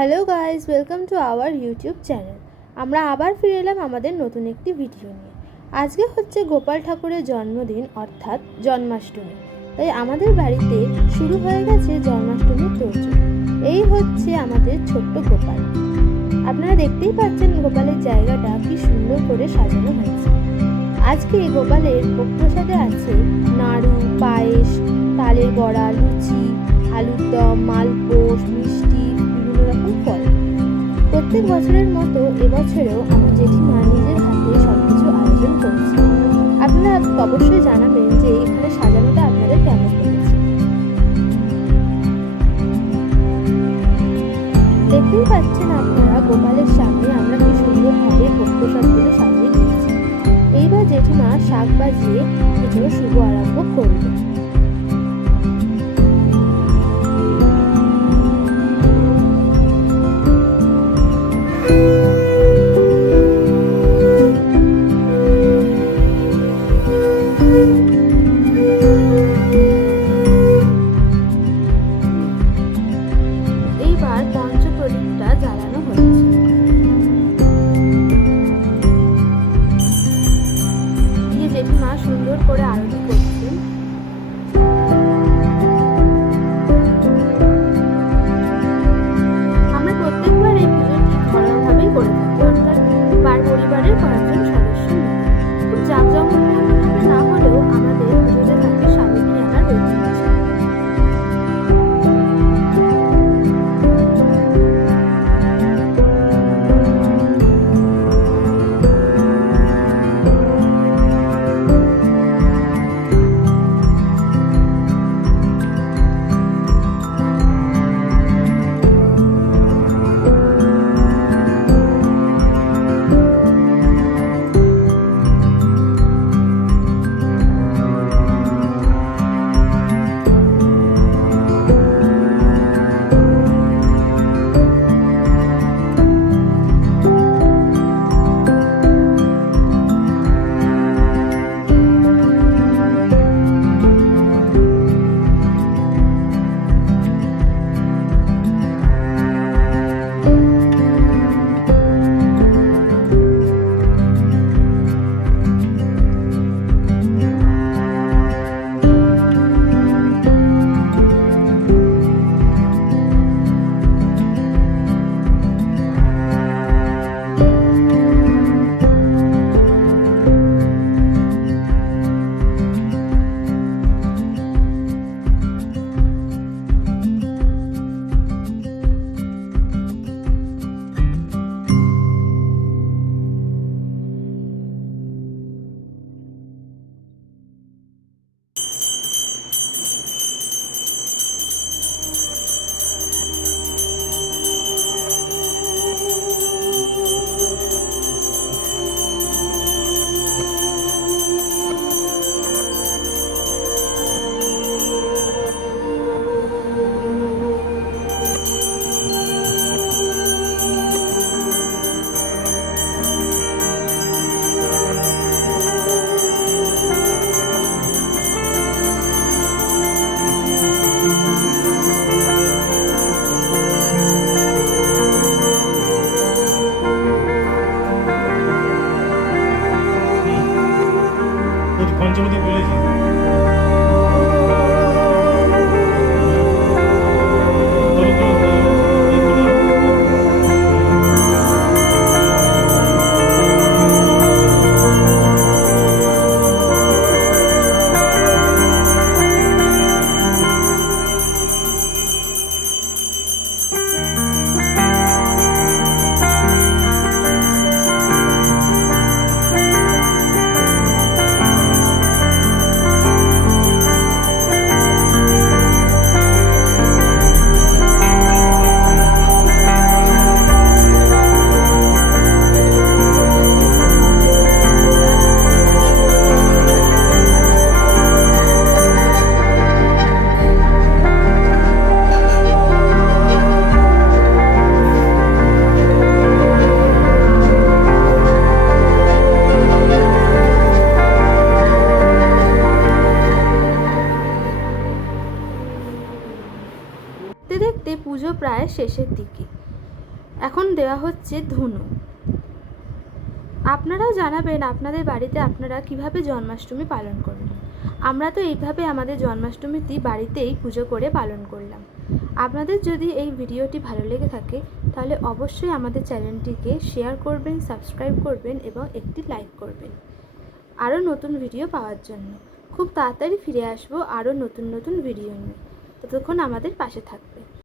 Hello guys, welcome to our YouTube channel. আমরা আবার ফিরে এলাম আমাদের নতুন একটি ভিডিও নিয়ে। আজকে হচ্ছে গোপাল ঠাকুরের জন্মদিন, অর্থাৎ জন্মাষ্টমী। তাই আমাদের বাড়িতে শুরু হয়ে গেছে জন্মাষ্টমীর তোড়জোড়। এই হচ্ছে আমাদের ছোট্ট গোপাল। আপনারা দেখতেই পাচ্ছেন গোপালের জায়গাটা কি সুন্দর করে সাজানো হয়েছে। আজকে গোপালের ভোগ প্রসাদে আছে নাড়ু, পায়েস, তালের বড়া, লুচি, আলুর দম, মালপোস, মিষ্টি, বিভিন্ন রকম ফল। প্রত্যেক বছরের মতো এবছরেও আমার জেঠিমা নিজের হাতে সবকিছু আয়োজন করেছে। আপনারা অবশ্যই জানাবেন যে এখানে সাজানোটা আপনাদের কেমন লেগেছে। দেখতেই পাচ্ছেন আপনারা গোপালের সামনে আমরা কি সুন্দরভাবে ভোগ প্রসাদগুলো সাজিয়ে দিয়েছি। এইবার জেঠিমা শাক বাজিয়ে পুজোর শুভ আরম্ভ করবে। এইবার পঞ্চপ্রদীপটা জ্বালানো হচ্ছে। দিয়ে জেঠিমা সুন্দর করে আরতি করছেন। আমরা প্রত্যেকবার এই পুজোটি ঘরোয়াভাবেই করে থাকি, অর্থাৎ পরিবারের কয়েকজন সদস্য মিলে। খুব জাঁকজমকপূর্ণভাবে না হলেও আমাদের পুজোতে থাকে সাবেকি আনার ঐতিহ্য। পঞ্চমী বলেছি। দেখতে দেখতে পুজো প্রায় শেষের দিকে। এখন দেওয়া হচ্ছে ধুনো। আপনারাও জানাবেন আপনাদের বাড়িতে আপনারা কিভাবে জন্মাষ্টমী পালন করবেন। আমরা তো এইভাবে আমাদের জন্মাষ্টমীটি বাড়িতেই পুজো করে পালন করলাম। আপনাদের যদি এই ভিডিওটি ভালো লেগে থাকে তাহলে অবশ্যই আমাদের চ্যানেলটিকে শেয়ার করবেন, সাবস্ক্রাইব করবেন এবং একটি লাইক করবেন আরও নতুন ভিডিও পাওয়ার জন্য। খুব তাড়াতাড়ি ফিরে আসবো আরও নতুন নতুন ভিডিও নিয়ে। ততক্ষণ আমাদের পাশে থাকবেন।